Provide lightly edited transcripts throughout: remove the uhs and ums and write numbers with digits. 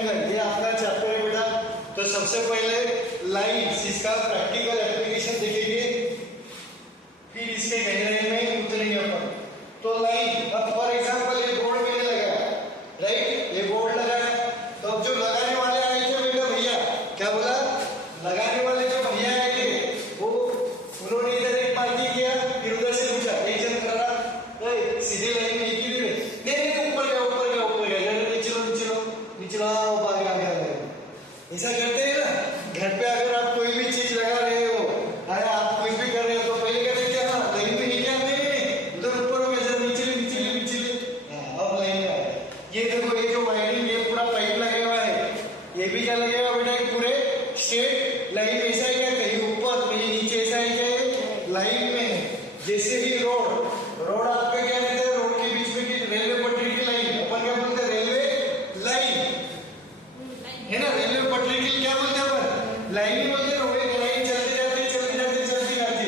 Angle, ये आपका chapter है बेटा। तो सबसे पहले लाइंस, इसका प्रैक्टिकल एप्लीकेशन देखेंगे, फिर इसके गहराई में उतरेंगे अपन। तो लाइन, अब फॉर एग्जांपल ये बोर्ड मैंने लगाया, राइट, ये बोर्ड लगाया, तो अब जो लगाने वाले आए थे बेटा भैया, क्या बोला, लगाने वाले जो भैया आए थे वो उन्होंने इधर एक पार्टी किया, फिर उधर से पूछा, एक जन कर रहा सीधे लाइन में एक ही दिन नहीं ऊपर गया ऊपर गया ऊपर गया, नीचे लो नीचे लो नीचे लो, आगे आगे आगे। ऐसा करते हैं ना घर पे, अगर आप कोई भी चीज लगा रहे हो, आप कुछ भी कर रहे हो, तो पहले क्या देखते हैं, हाँ लाइन में नहीं, क्या नहीं उधर ऊपर हो गया, जरा नीचे ले नीचे ले नीचे ले, अब लाइन में आया। ये देखो, ये जो वायरिंग, ये पूरा पाइप लगा हुआ है, ये भी क्या लगेगा बेटा, पूरे स्ट्रेट लाइन ऐसा है क्या, कहीं ऊपर कहीं नीचे, ऐसा है क्या, लाइन में है। जैसे ही रोड आपका क्या रहता है, रोड के बीच में की रेलवे पटरी की लाइन, अपन क्या बोलते हैं, रेलवे लाइन है ना, रेलवे पटरी की क्या बोलते हैं अपन, लाइन ही बोलते हैं। लाइन चलती जाती चलती जाती चलती जाती।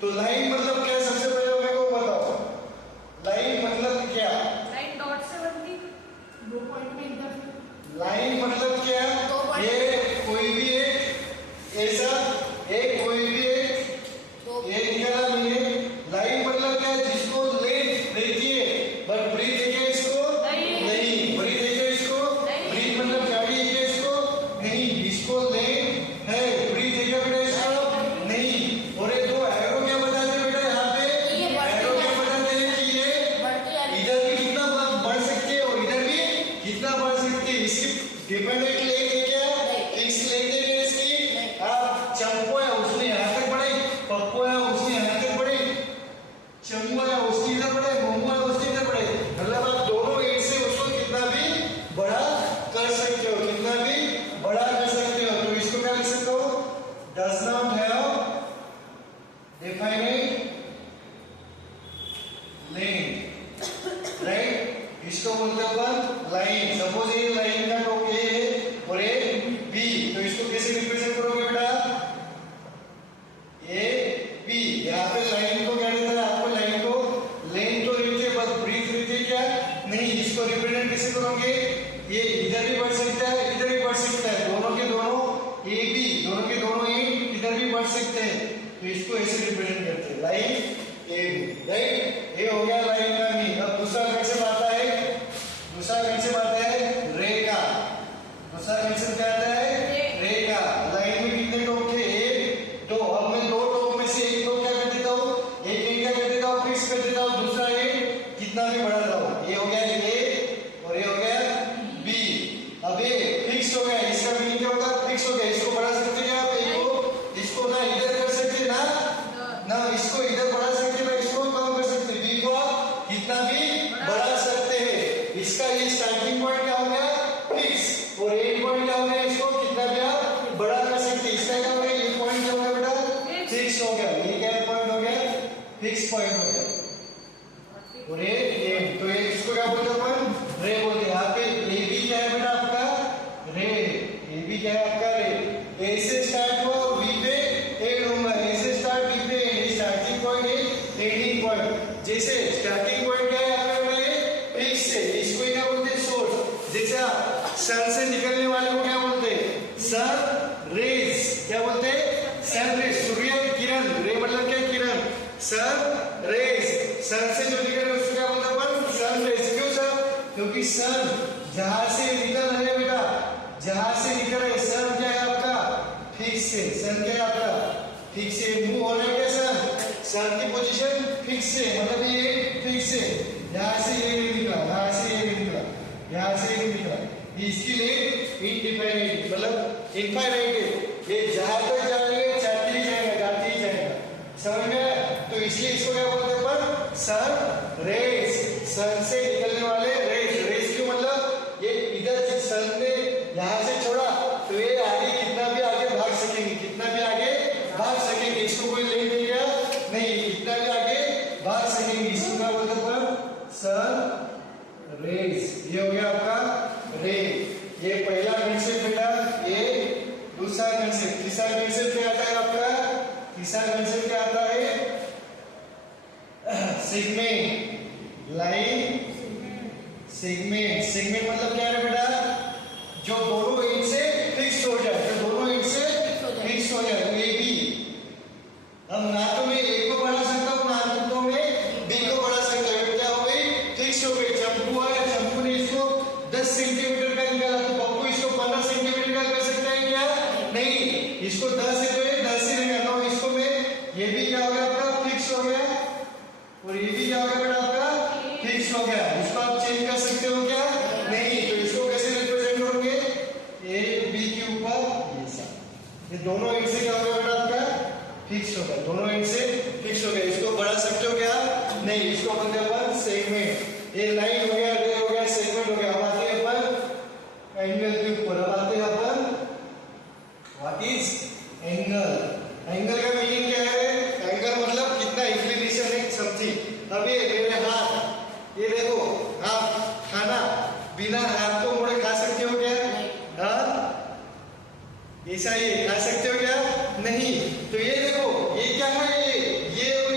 तो लाइन मतलब क्या, सबसे पहले मेरे को बताओ, लाइन मतलब क्या, लाइन डॉट से बनती, दो पॉइंट में इधर। लाइन मतलब क्या, ये कोई भी एक ऐसा एक कोई भी एक निकाला मैंने, लाइन मतलब क्या, जिसको लेंथ रहती है, बट ब्रीथ है क्या इसको, नहीं, ब्रीथ है क्या इसको, ब्रीथ मतलब चौड़ी है क्या इसको, नहीं, इसको लेंथ है, ब्रीथ है क्या बेटा इसको, नहीं। और ये दो एरो क्या बताते हैं बेटा, यहाँ पे एरो क्या बताते हैं कि ये इधर भी कितना बढ़ सकते हैं और इधर भी कितना बढ़ सकते हैं, इसकी डिपेंडेंट लेंथ है क्या, फिक्स लेंथ है क्या इसकी। आप चंपो है उसने यहाँ तक बढ़ाई, पप्पो है उसने यहाँ तक बढ़ाई, चम्मू है उसकी इधर बढ़े, मोमू है उसकी इधर बढ़े, मतलब आप दोनों एंड से उसको कितना भी बड़ा कर सकते हो, कितना भी बड़ा कर सकते हो। तो इसको क्या लिख सकते हो, does not have defining length, right, इसको बोलते हैं अपन लाइन। सपोज ये लाइन का टॉप ए है और ये बी, तो इसको कैसे रिप्रेजेंट करोगे बेटा, ए बी। यहाँ पे लाइन को क्या रहता है, आपको लाइन को लेंथ तो रहती है, बस ब्रीथ रहती है क्या, नहीं। इसको रिप्रेजेंट कैसे करोगे, ये इधर भी बढ़ सकता है इधर भी बढ़ सकता है, दोनों के दोनों ए बी, दोनों के दोनों एंड इधर भी बढ़ सकते हैं, तो इसको ऐसे रिप्रेजेंट करते हैं, लाइन ए बी, राइट। ये हो गया लाइन का मीन। अब दूसरा कंसेप्ट आता है, दूसरा कंसेप्ट आता है रेखा। दूसरा कंसेप्ट क्या आता है, रेखा। लाइन में कितने टॉप थे, एक दो, अब मैं दो टॉप में से एक टॉप क्या कर देता हूँ, एक एक क्या कर देता हूँ, फिक्स कर देता हूँ, दूसरा एक कितना भी बढ़ाता हूँ, ये हो गया ए और ये हो गया बी। अब ये फिक्स हो गया, इसका मीनिंग क्या होगा, फिक्स हो गया, इसको बढ़ा सकते हैं आप, इसको ना इधर कर सकते ना ना, इसको इधर बढ़ा सकते ना, इसको कम कर सकते, बी को आप कितना भी बढ़ा सकते हैं। इसका ये स्टार्टिंग पॉइंट क्या हो गया, फिक्स, और एंड पॉइंट क्या हो गया, इसको कितना भी आप बड़ा कर सकते हैं। इसका क्या हो गया, ये पॉइंट क्या हो गया बेटा, फिक्स हो गया, ये क्या पॉइंट हो गया, फिक्स पॉइंट हो गया, और ये एंड। तो ये इसको क्या बोलते हैं अपन, रे बोलते हैं। यहाँ पे ए बी क्या है बेटा आपका, रे, ए बी क्या है आपका, रे। ए से स्टार्ट हुआ और बी पे एंड होगा, ए से स्टार्ट बी पे एंड, स्टार्टिंग पॉइंट है एंडिंग पॉइंट। जैसे स्टार्टिंग पॉइंट क्या है आपका, फिक्स है, इसको क्या बोलते हैं, सोर्स। जैसे आप सन से निकलने वाले को क्या बोलते हैं, सन रेज, क्या बोलते हैं, सन रेज, सूर्य किरण, रे मतलब क्या, किरण, सन रेज, सन से जो निकल रहे उसको क्या बोलते हैं अपन, सन रेज। क्यों सर, क्योंकि सन जहां से निकल रहे हैं बेटा, जहां से निकल रहे, सन क्या है आपका, फिक्स है, सन क्या है आपका, फिक्स है, मूव हो रहा है क्या सन की पोजीशन फिक्स है, मतलब ये फिक्स है, यहाँ से ये नहीं निकला, यहाँ से ये नहीं निकला, यहाँ से ये नहीं निकला, इसके लिए इनडिफाइनाइट मतलब इनफाइनाइट है, ये जहां तक जाएगा जाते ही जाएगा, जाते ही जाएगा, समझ में। तो इसलिए इसको क्या बोलते हैं पर, सन रेज, सन से निकलने वाले रेज। रेज क्यों, मतलब ये इधर से सन ने यहाँ से छोड़ा तो ये आगे कितना भी आगे भाग सकेंगे, कितना भी आगे भाग सकेंगे, इसको कोई ले नहीं गया, नहीं, कितना भी आगे भाग सकेंगे, इसको क्या बोलते हैं पर, सन रेज। ये हो गया आपका रे। ये पहला कंसेप्ट बेटा, ये दूसरा कंसेप्ट। तीसरा कंसेप्ट क्या आता है आपका, तीसरा कंसेप्ट क्या आता है, सेगमेंट, लाइन सेगमेंट। सेगमेंट मतलब क्या है बेटा, जो नहीं, इसको 10 है तो ये 10 ही रहेगा। तो इसको मैं ये भी क्या हो गया आपका फिक्स हो गया और ये भी क्या हो गया बेटा आपका फिक्स हो गया। इसको आप चेंज कर सकते हो क्या? नहीं। तो इसको कैसे रिप्रेजेंट करोगे? ए बी के ऊपर ये सब, ये दोनों एंड से क्या हो गया बेटा आपका फिक्स हो गया, दोनों एंड से फिक्स हो गया। इसको बढ़ा सकते हो क्या? नहीं। इसको बोलते हैं अपन सेगमेंट। ये लाइन हो गया, रे हो गया, सेगमेंट हो गया। अब आते हैं अपन एंगल के ऊपर। अब आते हैं अपन व्हाट इज एंगल। एंगल का मीनिंग क्या है? एंगल मतलब कितना इंक्लिनेशन है समथिंग। अब ये मेरे हाथ, ये देखो आप खाना बिना हाथ को मोड़े खा सकते हो क्या? हाँ, ऐसा ये खा सकते हो क्या? नहीं। तो ये देखो ये क्या है, ये और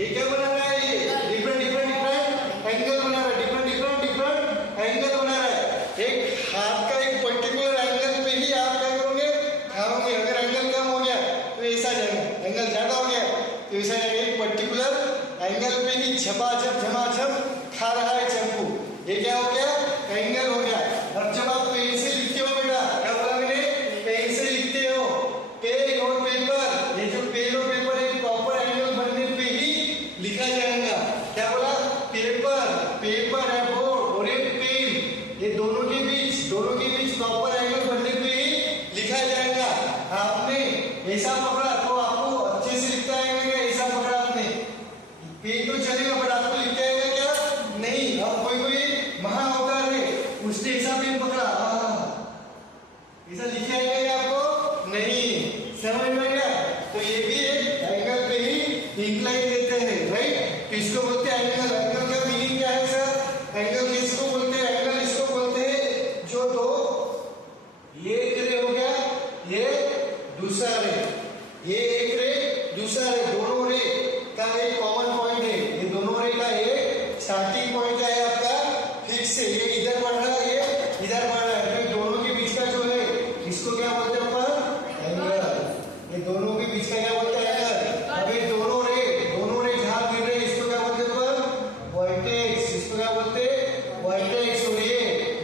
ये क्या बना रहा है? ये डिफरेंट डिफरेंट डिफरेंट एंगल बना रहा है, डिफरेंट डिफरेंट डिफरेंट एंगल बना रहा है। एक हाथ का एक पर्टिकुलर एंगल पे ही आप क्या करोगे? खाओगे। अगर एंगल कम हो गया तो ऐसा जाएगा, एंगल ज्यादा हो गया तो ऐसा जाएगा। एक पर्टिकुलर एंगल पे ही झपाझप झमाझप खा रहा है चंपू। ये क्या हो गया? एंगल हो गया। अब जब आप पेन से लिखते हो बेटा, क्या बोला मैंने? पेन से लिखते हो, पेन और पेपर, ये जो पेन और पेपर एक प्रॉपर एंगल बनने पे ही लिखा जाएगा। क्या बोला? पेपर, पेपर है बोर्ड और एक पेन, ये दोनों के बीच प्रॉपर एंगल बनने पे ही लिखा जाएगा। आपने ऐसा पकड़ा तो आपको अच्छे से लिखता आएगा क्या? ऐसा पकड़ा आपने, पेन तो चलेगा पर आपको लिखता आएगा क्या? नहीं। अब कोई कोई महाअवतार है, उसने ऐसा पेन पकड़ा, ऐसा लिखा आएगा क्या आपको? नहीं। समझ में गया? तो ये भी एक एंगल पे ही इंक्लाइन देते हैं, राइट? तो इसको बोलते हैं एंगल। एंगल का मीनिंग क्या है सर? एंगल किसको बोलते हैं? एंगल इसको बोलते हैं जो दो, ये एक रे हो गया, ये दूसरा रे, ये एक रे दूसरा रे, दोनों रे का एक कॉमन पॉइंट है। ये दोनों रे का एक स्टार्टिंग पॉइंट है आपका फिक्स है। ये इधर बढ़ रहा है, ये इधर बढ़ रहा है, तो दोनों के बीच का जो है इसको क्या बोलते हैं अपन? एंगल। ये दोनों के बीच का क्या बोलते हैं? एंगल। अब ये दोनों रे जहां गिर रहे हैं इसको क्या बोलते हैं अपन? वर्टेक्स। इसको क्या बोलते हैं? वर्टेक्स। और ये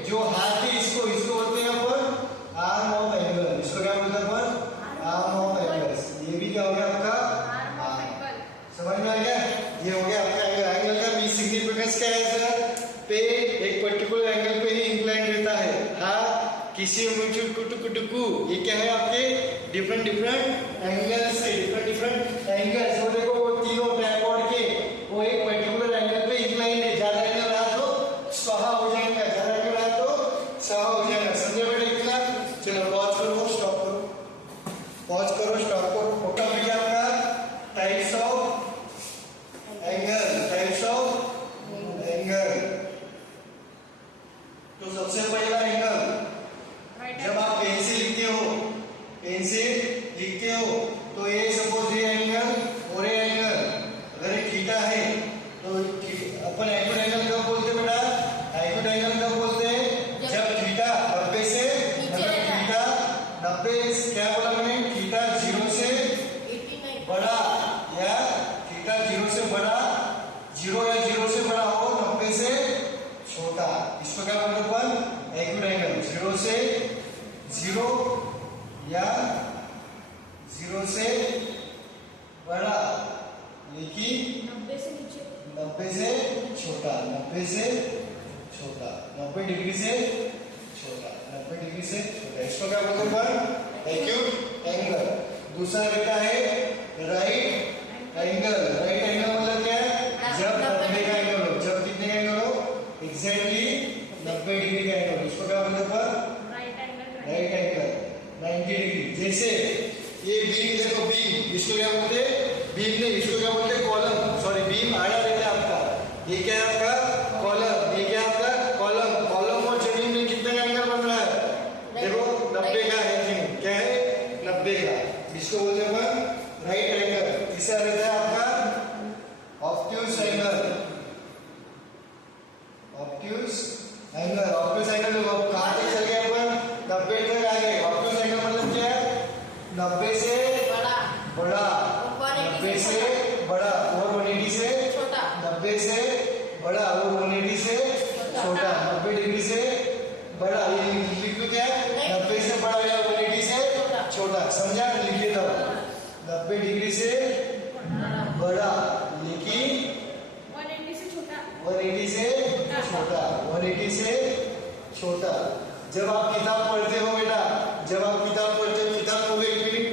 जो हाथ है इसको बोलते हैं अपन आर्म ऑफ एंगल। इसको क्या बोलते हैं अपन? Arm of angles. ये भी क्या हो गया आपका? समझ में आ गया? ये हो गया आपका एंगल। एंगल का मीन सिग्निफिकेंस क्या है सर? पे एक पर्टिकुलर एंगल पे ही इंक्लाइन रहता है। हाँ, किसी टुकु, ये क्या है आपके डिफरेंट डिफरेंट एंगल्स से, डिफरेंट डिफरेंट एंगल्स। वो देखो वो तीनों ट्राइपॉड के वो एक पर्टिकुलर एंगल पे इंक्लाइन है। ज्यादा एंगल रहा तो स्वाहा हो जाएगा, ज्यादा एंगल रहा तो स्वाहा हो जाएगा। समझे बेटा इतना? चलो पॉज करो, स्टॉप करो, पॉज करो, स्टॉप करो। फोटो में क्या आपका types of angle, types of angle. तो सबसे पहला एंगल, जब आप पेन से लिखते हो, पेन से लिखते हो तो ये सपोज ये एंगल और ये एंगल अगर ये थीटा है तो अपन एक्यूट एंगल कब बोलते हैं बेटा? एक्यूट एंगल कब बोलते हैं? जब थीटा 90 से, थीटा 90 क्या बोला मैंने? थीटा 0 से बड़ा या थीटा 0 से बड़ा, 0 या 0 से बड़ा हो, 90 से छोटा, इसको क्या बोलते हैं अपन? Acute angle. 0 से 0 या 0 से बड़ा, लेकिन 90 से नीचे, 90 से छोटा, 90 से छोटा, 90 डिग्री से छोटा, 90 डिग्री से छोटा, इसको क्या बोलते हैं अपन? Acute angle. दूसरा रहता है राइट एंगल। राइट एंगल मतलब क्या है? जब 90 का एंगल हो, जब कितने का एंगल हो? एग्जैक्टली 90 डिग्री का एंगल, इसको क्या बोलते हैं अपन? Right angle 90 degree. जैसे ये बीम देखो, बीम, इसको क्या बोलते हैं? बीम नहीं, इसको क्या बोलते हैं? कॉलम। सॉरी, बीम आड़ा रहता है आपका, ये क्या है आपका? कॉलम। ये क्या है आपका? कॉलम। कॉलम और जमीन में कितने का एंगल बन रहा है? देखो 90 का है। क्या है? 90 का, इसको बोलते हैं अपन राइट एंगल। तीसरा रहता है आपका obtuse angle. Obtuse angle, obtuse angle देखो कहां तक चल गए अपन? 90 तक आ गए। ऑब्ट्यूज एंगल मतलब क्या है? 90 से बड़ा, 90 से बड़ा और 180 से छोटा, 90 से बड़ा और 180 से छोटा, 90 डिग्री से बड़ा। ये लिख लो क्या है? 90 से बड़ा या 180 से छोटा, समझा? लिखिए तब 90 डिग्री से बड़ा, लेकिन 180 से छोटा, 180 से छोटा, 180 से छोटा। जब आप किताब पढ़ते हो बेटा, जब आप किताब पढ़ते हो, किताब खोलो एक मिनट,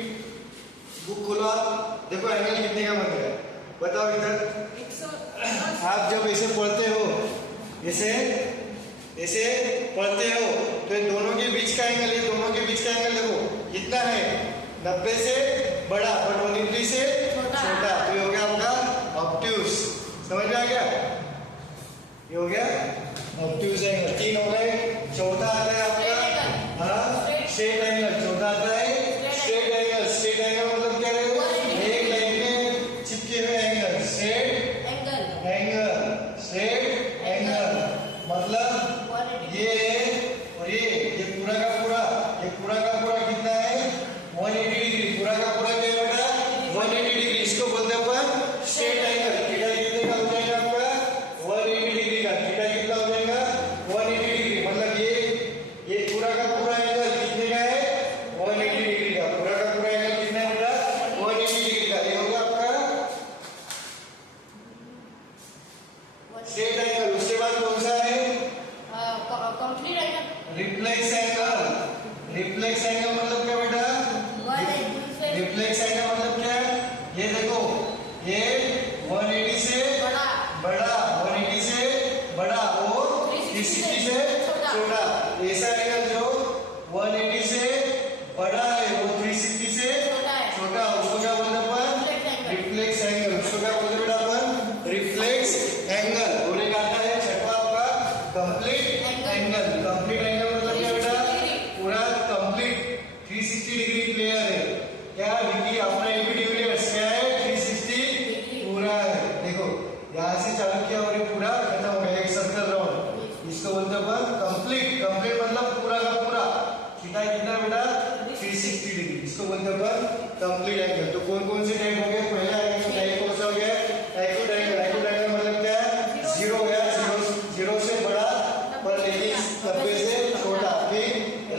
बुक खोलो, आप देखो एंगल कितने का बन रहा है, बताओ इधर। 180। आप जब ऐसे पढ़ते हो, ऐसे ऐसे पढ़ते हो, तो ये दोनों के बीच का एंगल, ये दोनों के बीच का एंगल देखो कितना है, 90 से बड़ा बट 180 से छोटा। तो ये हो गया आपका ऑब्ट्यूस। समझ में आ गया? ये हो गया ऑब्ट्यूस एंगल। 3 हो गए। चौथा आता है आपका स्ट्रेट एंगल। चौथा आता है स्ट्रेट एंगल। स्ट्रेट एंगल मतलब क्या है? एक लाइन में चिपके हुए angle, straight angle. Straight angle मतलब ये और ये पूरा का पूरा कितना है? 180 डिग्री। पूरा का पूरा क्या है बेटा? 180 डिग्री। इसको बोलते हैं अपन स्ट्रेट एंगल। थीटा कितने का हो जाएगा आपका? 180 डिग्री का। थीटा कितना हो जाएगा? 180 डिग्री। मतलब ये पूरा का पूरा एंगल कितने का है? 180 डिग्री का। पूरा का पूरा एंगल कितना है बेटा? 180 डिग्री का। ये होगा आपका स्ट्रेट एंगल। उसके बाद कौन सा है? Complete angle. Reflex angle. Reflex angle मतलब क्या बेटा? रिफ्लेक्स एंगल मतलब क्या है? ये देखो, ये 180 से बड़ा, 180 से बड़ा और 360 से छोटा। ऐसा एंगल जो 180 से बड़ा है वो 360 से छोटा, उसको क्या बोलते हैं अपन? Reflex angle. उसको क्या बोलते हैं बेटा अपन? Reflex angle. और एक आता है छठवा आपका कंप्लीट एंगल। कंप्लीट एंगल मतलब क्या बेटा? पूरा कंप्लीट 360 डिग्री क्लियर है। क्या विकी अपना डिविलियर्स क्या है? 360 पूरा है। देखो यहाँ से चालू किया और ये पूरा खत्म हो गया, एक सर्कल राउंड। इसको बोलते हैं अपन कंप्लीट। कंप्लीट मतलब पूरा का पूरा। थीटा कितना बेटा? 360 डिग्री। इसको बोलते हैं अपन कंप्लीट एंगल। तो कौन कौन से टाइप हो गए? पहला एंगल टाइप कौन सा हो गया? Acute angle. एक्यूट एंगल मतलब क्या है? जीरो हो गया, जीरो से बड़ा पर लेकिन 90 से छोटा। फिर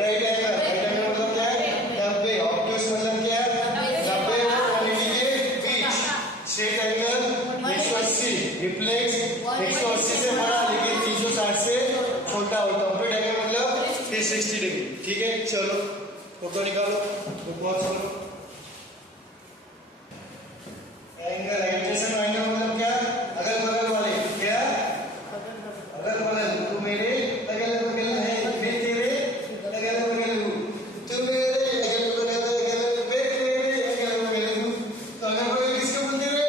राइट एंगल। राइट एंगल मतलब क्या है? 90। ऑब्ट्यूस मतलब क्या है? 90 और 180 के बीच। Straight angle 180। रिफ्लेक्स 180 से बड़ा लेकिन 360 से छोटा। और कंप्लीट एंगल मतलब 360 डिग्री। ठीक है, चलो फोटो निकालो, पॉज करो। एंगल एडजेसेंट एंगल मतलब क्या? अगल बगल वाले। क्या? अगल बगल। तू मेरे अगल बगल है, मैं तेरे अगल बगल हूँ। तू मेरे अगल बगल, मैं तेरे अगल बगल हूँ। तो अगल बगल किसको बोलते हैं?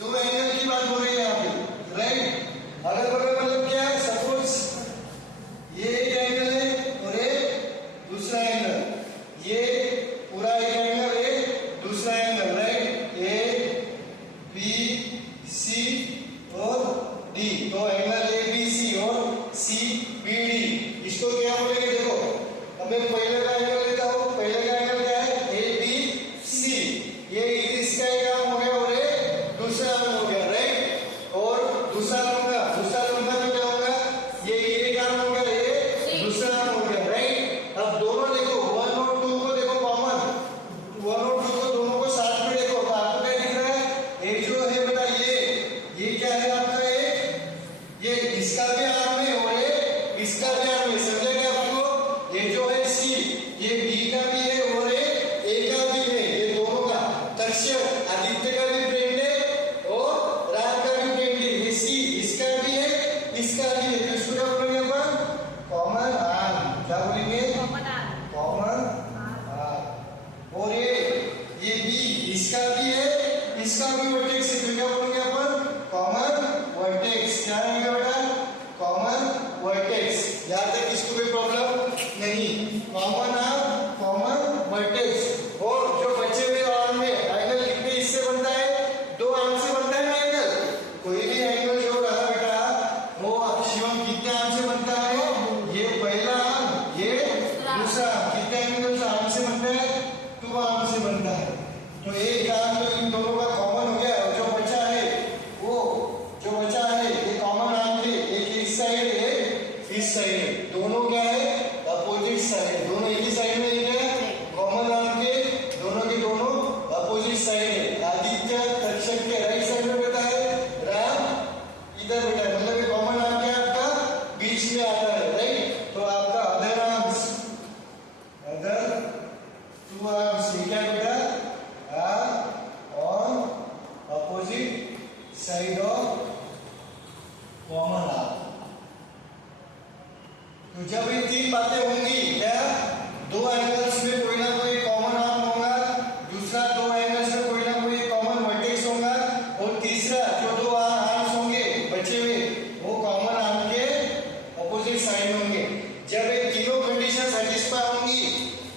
दो एंगल की बात हो रही है यहाँ पे, राइट? अगल बगल मतलब क्या? सपोज ये एक एंगल है और एक दूसरा एंगल। ये पूरा एक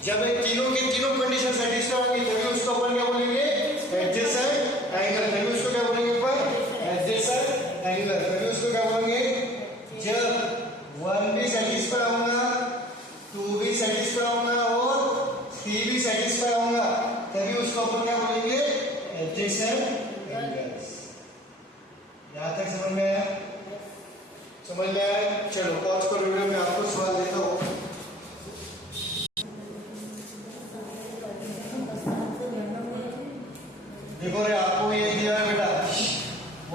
जब ये तीनों के तीनों कंडीशन सेटिस्फाई होंगी तभी उसको अपन क्या बोलेंगे, एडजेसेंट एंगल। तभी उसको क्या बोलेंगे अपन, एडजेसेंट एंगल। तभी उसको क्या बोलेंगे, जब 1 भी सेटिस्फाई होगा, 2 भी सेटिस्फाई होगा और 3 भी सेटिस्फाई होगा, तभी उसको अपन क्या बोलेंगे, एडजेसेंट एंगल्स। यहां तक समझ में आया? समझ में आया? चलो पॉज करो वीडियो में, आपको सवाल देता हूँ। देखो रे, आपको ये दिया है बेटा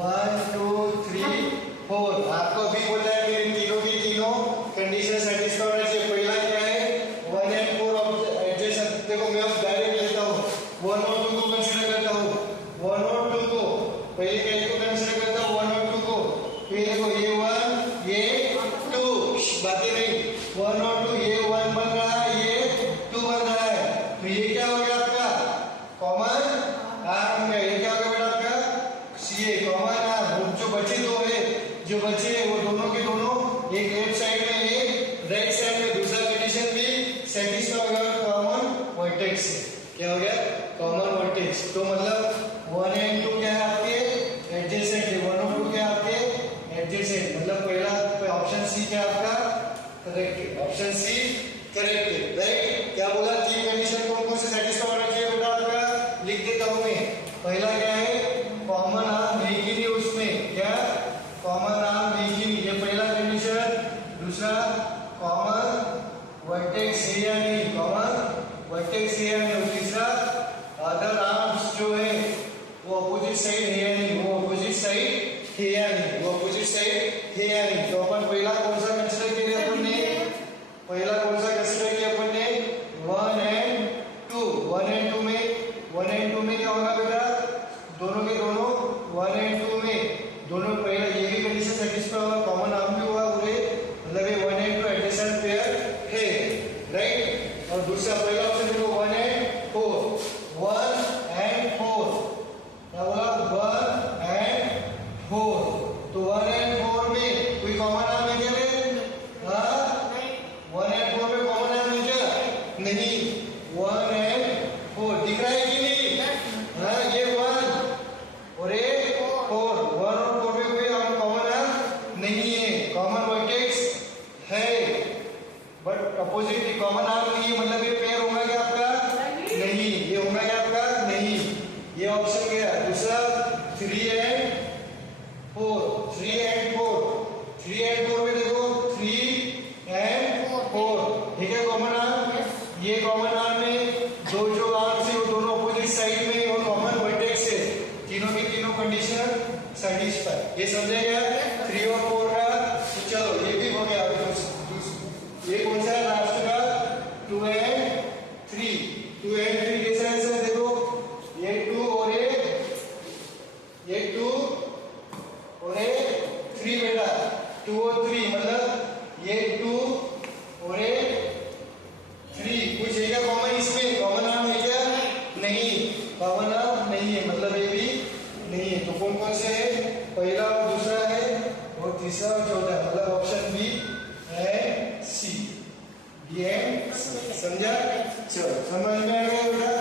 1 2 3 4। आपको अभी बोल रहा है कि इन तीनों की तीनों कंडीशन सेटिस्फाई होना चाहिए। पहला क्या है, 1 and 4 एडजेसेंट। देखो मैं अब डायरेक्ट लेता हूँ, 1 और 2 को कंसीडर करता हूँ। 1 और 2 को पहले क्या को कंसीडर करता हूँ, 1 और 2 को। फिर देखो ये 1 ये 2, बातें नहीं, 1 और 2, ये 1 बन रहा है, ये 2 बन रहा है। तो ये क्या हो गया आपका कॉमन आर्म में। ये क्या हो गया बेटा आपका, ये कॉमन आर्म। जो बचे दो है, जो बचे वो दोनों के दोनों, एक लेफ्ट साइड में एक राइट साइड में। दूसरा कंडीशन भी सेटिस्फाई हो गया कॉमन वर्टेक्स से। क्या हो गया, कॉमन वर्टेक्स। तो मतलब 1 and 2 क्या है आपके, एडजेसेंट है। 1 और 2 क्या है आपके, एडजेसेंट। मतलब पहला ऑप्शन सी क्या आपका करेक्ट है, ऑप्शन सी करेक्ट है, राइट। क्या बोला, तीन कंडीशन कौन कौन से सेटिस्फाई होना चाहिए बेटा आपका, लिख देता हूं मैं। पहला क्या है, कॉमन आर्म है कि नहीं उसमें, क्या कॉमन आर्म है कि नहीं, ये पहला कंडीशन। दूसरा कॉमन वर्टेक्स है या नहीं, कॉमन वर्टेक्स है या नहीं। तीसरा अदर आर्म्स जो है वो अपोजिट साइड है या नहीं, वो अपोजिट साइड है या नहीं, वो अपोजिट साइड है या नहीं। तो अपन पहला कौन सा कंसीडर किया अपन ने, पहला कौन सा कंसीडर किया अपन ने, 1 and 2। 1 and 2 में, 1 and 2 में क्या होगा बेटा, दोनों के दोनों 1 and 2 में दोनों पहला ये भी कंडीशन सेटिस्फाई हुआ, कॉमन आर्म भी हुआ पूरे, मतलब ये 1 and 2 एडजेसेंट पेयर है, राइट। और दूसरा पहला ऑप्शन देखो 1 and 4, 1 and 4, क्या बोला 1 and 4। तो 1 and 4 में कोई कॉमन आर्म है क्या रे, हाँ 1 and 4 में कॉमन आर्म है क्या, नहीं। 1 and 4 दिख रहा है कि नहीं, हाँ ये 1 और ये 4। 1 और 4 में कोई कॉमन आर्म नहीं है, कॉमन वर्टेक्स है बट अपोजिट कॉमन आर्म नहीं है। मतलब ये पेयर होगा क्या आपका, नहीं। ये होगा क्या आपका, नहीं। ये ऑप्शन गया। दूसरा 3 and 4, 3 and 4, 3 and 4 में देखो 3 and 4 ठीक है, कॉमन आर्म। ये कॉमन आर्म में दो जो आर्म्स है वो दोनों अपोजिट साइड में और कॉमन वर्टेक्स है, तीनों की तीनों कंडीशन सेटिस्फाई। ये समझे क्या 3 और 4 का। तो चलो ये भी हो गया। ये कौन सा है लास्ट का, 2 and 3। 2 and 3 कैसा है देखो, ये 2 और ये 2 और ये 3 बेटा, 2 और 3 मतलब ये 2 और ये 3। कुछ है क्या कॉमन इसमें, कॉमन आर्म है क्या, नहीं, कॉमन आर्म नहीं है, मतलब ये भी नहीं है। तो कौन कौन से है, पहला और दूसरा है और तीसरा और चौथा, मतलब option B and C, B and C. समझा, चलो समझ में आ गया बेटा।